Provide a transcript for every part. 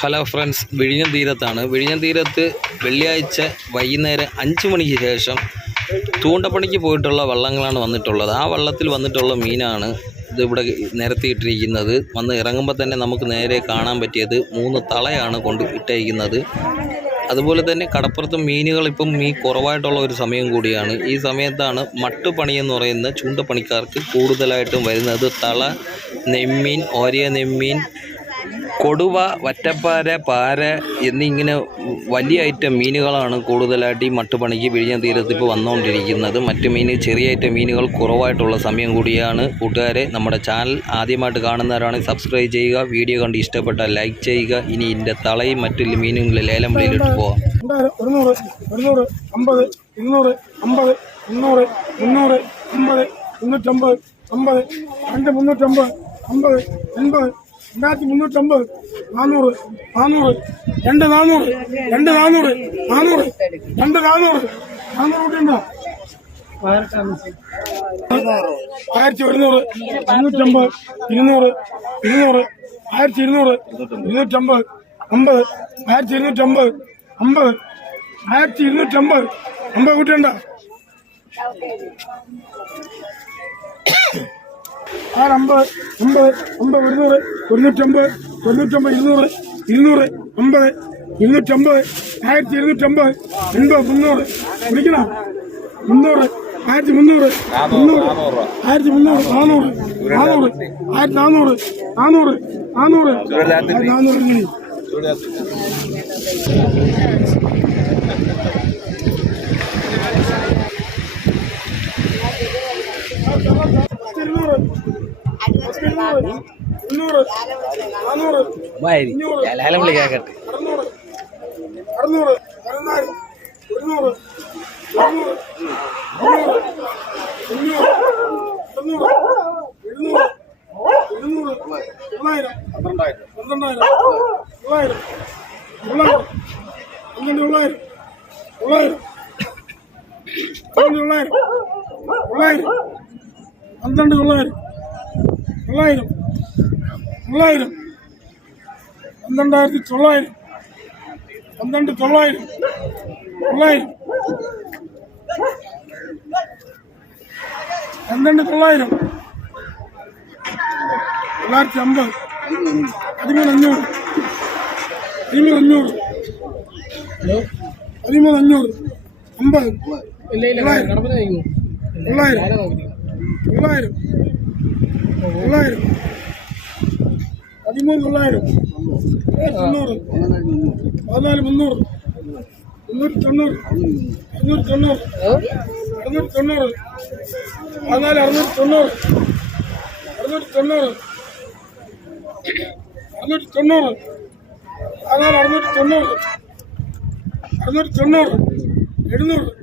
Hello friends വിഴിഞ്ഞം തീരത്താണ്. വിഴിഞ്ഞം തീരത്ത് വെള്ളിയാഴ്ച വൈകുന്നേരം അഞ്ച് മണിക്ക് ശേഷം തൂണ്ടപ്പണിക്ക് പോയിട്ടുള്ള വള്ളങ്ങളാണ് വന്നിട്ടുള്ളത്. ആ വള്ളത്തിൽ വന്നിട്ടുള്ള മീനാണ് ഇതിവിടെ നിരത്തിയിട്ടിരിക്കുന്നത് വന്ന് ഇറങ്ങുമ്പോൾ തന്നെ നമുക്ക് നേരെ കാണാൻ പറ്റിയത് മൂന്ന് തളയാണ് കൊണ്ട് ഇട്ടേക്കുന്നത്. അതുപോലെ തന്നെ കടപ്പുറത്ത് മീനുകൾ ഇപ്പം മീൻ കുറവായിട്ടുള്ള ഒരു സമയം കൂടിയാണ്. ഈ സമയത്താണ് മട്ടുപണി എന്ന് പറയുന്ന ചൂണ്ടപ്പണിക്കാർക്ക് കൂടുതലായിട്ടും വരുന്നത്. തള നെമ്മീൻ ഓരിയ നെമ്മീൻ കൊടുവ വറ്റപ്പാര പാര എന്നിങ്ങനെ വലിയ ഐറ്റം മീനുകളാണ് കൂടുതലായിട്ട് ഈ മട്ടുപണിക്ക് വിഴിഞ്ഞ തീരത്ത് ഇപ്പോൾ വന്നുകൊണ്ടിരിക്കുന്നത്. മറ്റു മീൻ ചെറിയ ഐറ്റം മീനുകൾ കുറവായിട്ടുള്ള സമയം കൂടിയാണ്. കൂട്ടുകാരെ നമ്മുടെ ചാനൽ ആദ്യമായിട്ട് കാണുന്നവരാണെങ്കിൽ സബ്സ്ക്രൈബ് ചെയ്യുക വീഡിയോ കണ്ട് ഇഷ്ടപ്പെട്ട ലൈക്ക് ചെയ്യുക. ഇനി ഇതിന്റെ തളയും മറ്റു മീനുകളിൽ ലേലം വിളിയിലിട്ട് പോവാം. ഒരുന്നൂറ് ഒരുന്നൂറ് അമ്പത് ഇരുന്നൂറ് അമ്പത് മുന്നൂറ് മുന്നൂറ് അമ്പത് മുന്നൂറ്റമ്പത് അമ്പത് രണ്ട് മുന്നൂറ്റമ്പത് അമ്പത് എൺപത് രണ്ടായിരത്തി മുന്നൂറ്റമ്പത് നാനൂറ് നാനൂറ് രണ്ട് നാനൂറ് രണ്ട് നാനൂറ് നാനൂറ് രണ്ട് നാനൂറ് നാനൂറ് കൂട്ടിയുണ്ടോ ആയിരത്തി ഒരുന്നൂറ് അഞ്ഞൂറ്റമ്പത് ഇരുന്നൂറ് ഇരുന്നൂറ് ആയിരത്തി ഇരുന്നൂറ് ഇരുന്നൂറ്റമ്പത് അമ്പത് ആയിരത്തി ഇരുന്നൂറ്റമ്പത് അമ്പത് ആയിരത്തി ഇരുന്നൂറ്റമ്പത് അമ്പത് കൂട്ടിയുണ്ട ആറമ്പത് അമ്പത് അമ്പത് ഒരുന്നൂറ് തൊണ്ണൂറ്റമ്പത് തൊണ്ണൂറ്റമ്പത് ഇരുന്നൂറ് ഇരുന്നൂറ് അമ്പത് ഇരുന്നൂറ്റമ്പത് ആയിരത്തി ഇരുന്നൂറ്റമ്പത് എൺപത് മുന്നൂറ്. വിളിക്കണം മുന്നൂറ് ആയിരത്തി മുന്നൂറ് മുന്നൂറ് ആയിരത്തി മുന്നൂറ് നാനൂറ് നാനൂറ് ആയിരത്തി നാനൂറ് നാനൂറ് നാനൂറ്. നാനൂറ് ഇങ്ങനെ ഇരുന്നൂറ് ഇരുന്നൂറ് മുന്നൂറ് നാനൂറ് അഞ്ഞൂറ് ലേലം വിളി കേക്കട്ടെ അറുന്നൂറ് അറുന്നൂറ് പതിനായിരം ഒരുന്നൂറ് അറുന്നൂറ് അഞ്ഞൂറ് അറുന്നൂറ് എഴുന്നൂറ് എഴുന്നൂറ് തൊള്ളായിരം തൊള്ളായിരം തൊള്ളായിരം തൊള്ളായിരം തൊള്ളായിരം തൊള്ളായിരം പന്ത്രണ്ട് തൊള്ളായിരം തൊള്ളായിരം തൊള്ളായിരം പന്ത്രണ്ടായിരത്തി തൊള്ളായിരം. പന്ത്രണ്ട് തൊള്ളായിരം. തൊള്ളായിരം പന്ത്രണ്ട് തൊള്ളായിരം. തൊള്ളായിരത്തി അമ്പത്. പതിമൂന്ന് അഞ്ഞൂറ് പതിമൂന്ന് അഞ്ഞൂറ് പതിമൂന്ന് അഞ്ഞൂറ് അമ്പത് തൊള്ളായിരം. തൊള്ളായിരം തൊള്ളായിരം. തൊള്ളായിരം. പതിമൂന്ന് തൊള്ളായിരം. പതിനാല് മുന്നൂറ്. മുന്നൂറ്റി തൊണ്ണൂറ്. അറുന്നൂറ്റി തൊണ്ണൂറ്. പതിനാല് അറുന്നൂറ്റി തൊണ്ണൂറ്. അറുന്നൂറ്റി തൊണ്ണൂറ്. അറുന്നൂറ്റി തൊണ്ണൂറ്. പതിനാല് അറുന്നൂറ്റി തൊണ്ണൂറ്. അറുന്നൂറ്റി തൊണ്ണൂറ്. എഴുന്നൂറ്.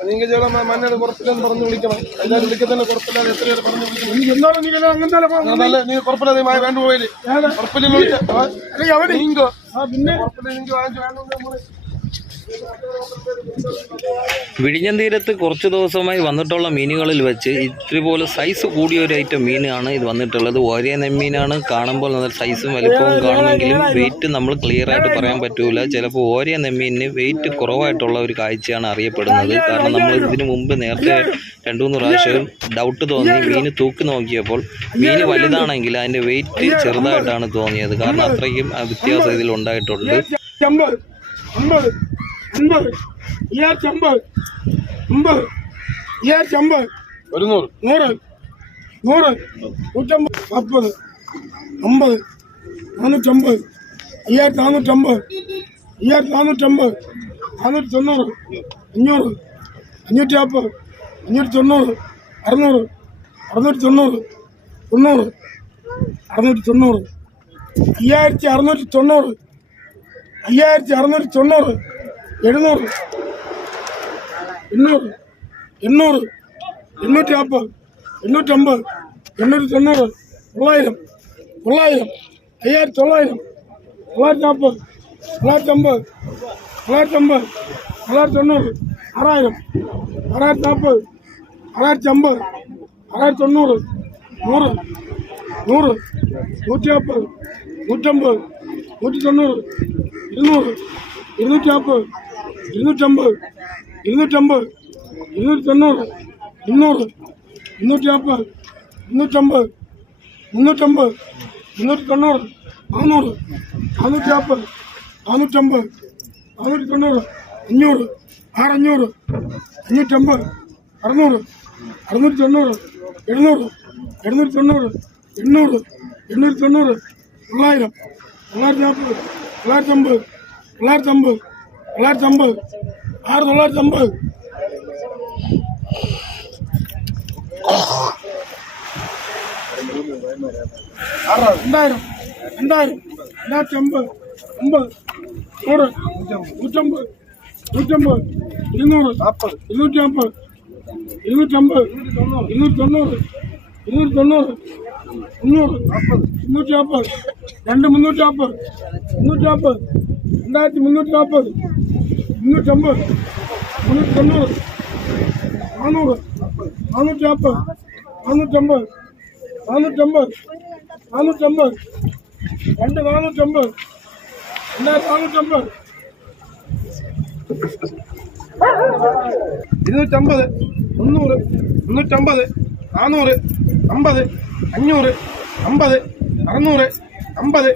നിങ്ങൾ ചെയ്യണം മണ്ണത് കുറപ്പില്ലെന്ന് പറഞ്ഞു വിളിക്കണം. എല്ലാവരും വിളിക്കത്തന്നെ കുറപ്പില്ലാതെ എത്ര പേര് പറഞ്ഞു വിളിക്കണം നീ കുറപ്പില്ലാതെ മായ വേണ്ട പോയില്ലേ കുറപ്പില്ലെന്ന് അവിടെ നീങ്കോ? പിന്നെ? കുറപ്പില്ല നിങ്ങൾക്ക് വാങ്ങിച്ചു വേണ്ട വിഴിഞ്ഞം തീരത്ത് കുറച്ച് ദിവസമായി വന്നിട്ടുള്ള മീനുകളിൽ വെച്ച് ഇത്തിരി പോലെ സൈസ് കൂടിയ ഒരു ഐറ്റം മീനാണ് ഇത് വന്നിട്ടുള്ളത്. ഒരേ നെമ്മീനാണ് കാണുമ്പോൾ നല്ല സൈസും വലുപ്പവും കാണുമെങ്കിലും വെയിറ്റ് നമ്മൾ ക്ലിയർ ആയിട്ട് പറയാൻ പറ്റൂല. ചിലപ്പോൾ ഒരേ നെമ്മീനിന് വെയിറ്റ് കുറവായിട്ടുള്ള ഒരു കാഴ്ചയാണ് അറിയപ്പെടുന്നത്. കാരണം നമ്മൾ ഇതിനു മുമ്പ് നേരത്തെ രണ്ടു മൂന്ന് പ്രാവശ്യം ഡൗട്ട് തോന്നി. മീന് തൂക്കി നോക്കിയപ്പോൾ മീന് വലുതാണെങ്കിൽ അതിന്റെ വെയിറ്റ് ചെറുതായിട്ടാണ് തോന്നിയത്. കാരണം അത്രയ്ക്കും വ്യത്യാസം ഇതിൽ ഉണ്ടായിട്ടുണ്ട് അമ്പത് അമ്പത് അമ്പത് അമ്പത് അയ്യായിരത്തി അമ്പത് ഒരു നൂറ്. നൂറ്. നൂറ് നൂറ്റമ്പത്. നാൽപ്പത് അമ്പത്. നാനൂറ്റമ്പത്. അയ്യായിരത്തി നാനൂറ്റമ്പത്. അയ്യായിരത്തി നാനൂറ്റമ്പത്. നാനൂറ്റി തൊണ്ണൂറ്. അഞ്ഞൂറ്. അഞ്ഞൂറ്റി നാൽപ്പത്. അഞ്ഞൂറ്റി തൊണ്ണൂറ്. അറുന്നൂറ്. അറുന്നൂറ്റി തൊണ്ണൂറ്. തൊണ്ണൂറ്. അറുന്നൂറ്റി തൊണ്ണൂറ്. അയ്യായിരത്തി അറുന്നൂറ്റി തൊണ്ണൂറ്. അയ്യായിരത്തി അറുന്നൂറ്റി തൊണ്ണൂറ്. എഴുന്നൂറ് എണ്ണൂറ് എണ്ണൂറ് എണ്ണൂറ്റി നാൽപ്പത് എണ്ണൂറ്റമ്പത് എണ്ണൂറ്റി തൊണ്ണൂറ് തൊള്ളായിരം തൊള്ളായിരം അയ്യായിരത്തി തൊള്ളായിരം തൊള്ളായിരത്തി നാൽപ്പത് തൊള്ളായിരത്തി അമ്പത് തൊള്ളായിരത്തി അമ്പത് തൊള്ളായിരത്തി തൊണ്ണൂറ് ആറായിരം ആറായിരത്തി നാൽപ്പത് ആറായിരത്തി അമ്പത് ആറായിരത്തി തൊണ്ണൂറ് നൂറ് നൂറ് നൂറ്റി നാൽപ്പത് നൂറ്റമ്പത് നൂറ്റി തൊണ്ണൂറ് ഇരുന്നൂറ് ഇരുന്നൂറ്റി നാൽപ്പത് ഇരുന്നൂറ്റമ്പത് ഇരുന്നൂറ്റമ്പത് ഇരുന്നൂറ്റി തൊണ്ണൂറ് ഇരുന്നൂറ് മുന്നൂറ്റി നാൽപ്പത് മുന്നൂറ്റമ്പത് മുന്നൂറ്റമ്പത് മുന്നൂറ്റി തൊണ്ണൂറ് നാനൂറ് നാനൂറ്റി നാൽപ്പത് നാനൂറ്റമ്പത് നാനൂറ്റി തൊണ്ണൂറ് അഞ്ഞൂറ് ആറഞ്ഞൂറ് അഞ്ഞൂറ്റമ്പത് അറുന്നൂറ് അറുന്നൂറ്റി തൊണ്ണൂറ് എഴുന്നൂറ് എഴുന്നൂറ്റി തൊണ്ണൂറ് എണ്ണൂറ് എണ്ണൂറ്റി തൊണ്ണൂറ് തൊള്ളായിരം തൊള്ളായിരത്തി നാൽപ്പത് തൊള്ളായിരത്തി അമ്പത് തൊള്ളായിരത്തി അമ്പത് തൊള്ളായിരത്തി അമ്പത് ആറ് തൊള്ളായിരത്തി അമ്പത് രണ്ടായിരം രണ്ടായിരം രണ്ടായിരത്തി അമ്പത് അമ്പത് നൂറ് നൂറ്റമ്പത് നൂറ്റമ്പത് ഇരുന്നൂറ് നാൽപ്പത് ഇരുന്നൂറ്റി നാൽപ്പത് ഇരുന്നൂറ്റമ്പത് ഇരുന്നൂറ്റി തൊണ്ണൂറ് ഇരുന്നൂറ്റി തൊണ്ണൂറ് മുന്നൂറ് നാൽപ്പത് മുന്നൂറ്റി നാൽപ്പത് രണ്ട് മുന്നൂറ്റി നാൽപ്പത് മുന്നൂറ്റി നാൽപ്പത് രണ്ടായിരത്തി മുന്നൂറ്റി നാൽപ്പത് മുന്നൂറ്റമ്പത് മുന്നൂറ്റി തൊണ്ണൂറ് നാനൂറ് നാനൂറ്റി നാൽപ്പത് നാനൂറ്റമ്പത് നാനൂറ്റമ്പത് നാനൂറ്റമ്പത് രണ്ട് നാനൂറ്റമ്പത് രണ്ടായിരത്തി നാനൂറ്റമ്പത്. ഇരുന്നൂറ്റമ്പത് മുന്നൂറ് മുന്നൂറ്റമ്പത് നാനൂറ് അമ്പത് അഞ്ഞൂറ് അമ്പത് അറുന്നൂറ് അമ്പത്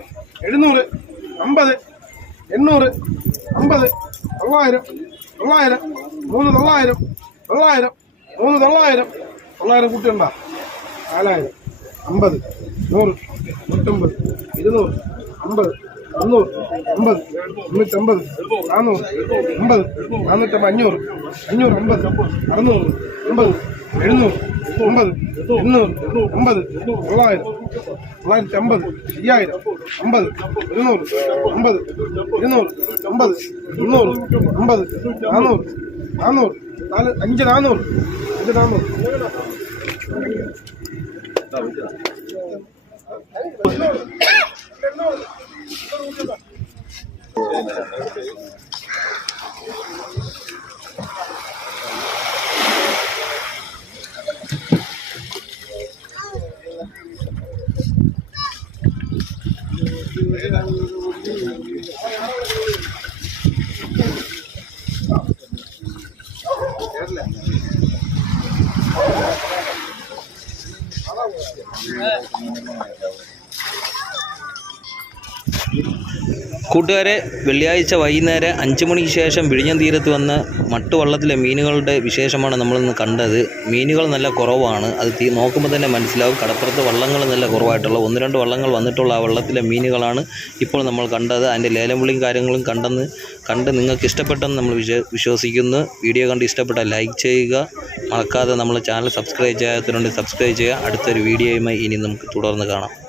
എഴുന്നൂറ് അമ്പത് എണ്ണൂറ് അമ്പത് തൊള്ളായിരം തൊള്ളായിരം മൂന്ന് തൊള്ളായിരം തൊള്ളായിരം മൂന്ന് തൊള്ളായിരം തൊള്ളായിരം കൂട്ടിയുണ്ടോ നാലായിരം അമ്പത് നൂറ് നൂറ്റമ്പത് ഇരുന്നൂറ് അമ്പത് മുന്നൂറ് അമ്പത് മുന്നൂറ്റമ്പത് നാനൂറ് അമ്പത് നാനൂറ്റമ്പത് അഞ്ഞൂറ് അഞ്ഞൂറ് അമ്പത് അറുന്നൂറ് അമ്പത് എഴുന്നൂറ് അമ്പത് എണ്ണൂറ് അമ്പത് തൊള്ളായിരം തൊള്ളായിരത്തി അമ്പത് അയ്യായിരം അമ്പത് ഇരുന്നൂറ് അമ്പത് ഇരുന്നൂറ് അമ്പത് മുന്നൂറ് അമ്പത് നാന്നൂറ് നാന്നൂറ് നാല് അഞ്ച് നാന്നൂറ് അഞ്ച് നാനൂറ് 吃人不放 കൂട്ടുകാരെ വെള്ളിയാഴ്ച വൈകുന്നേരം അഞ്ച് മണിക്ക് ശേഷം വിഴിഞ്ഞം തീരത്ത് വന്ന മട്ടുവള്ളത്തിലെ മീനുകളുടെ വിശേഷമാണ് നമ്മളിന്ന് കണ്ടത്. മീനുകൾ നല്ല കുറവാണ്. അത് തീ നോക്കുമ്പോൾ തന്നെ മനസ്സിലാവും. കടപ്പുറത്ത് വള്ളങ്ങൾ നല്ല കുറവായിട്ടുള്ള ഒന്ന് രണ്ട് വള്ളങ്ങൾ വന്നിട്ടുള്ള ആ വള്ളത്തിലെ മീനുകളാണ് ഇപ്പോൾ നമ്മൾ കണ്ടത്. അതിന്റെ ലേലം കാര്യങ്ങളും കണ്ടെന്ന് കണ്ട് നിങ്ങൾക്ക് ഇഷ്ടപ്പെട്ടെന്ന് നമ്മൾ വിശ്വ വിശ്വസിക്കുന്നു. വീഡിയോ കണ്ട് ഇഷ്ടപ്പെട്ടാൽ ലൈക്ക് ചെയ്യുക. മറക്കാതെ നമ്മൾ ചാനൽ സബ്സ്ക്രൈബ് ചെയ്യാത്തതുകൊണ്ട് സബ്സ്ക്രൈബ് ചെയ്യുക. അടുത്തൊരു വീഡിയോയുമായി ഇനി നമുക്ക് തുടർന്ന് കാണാം.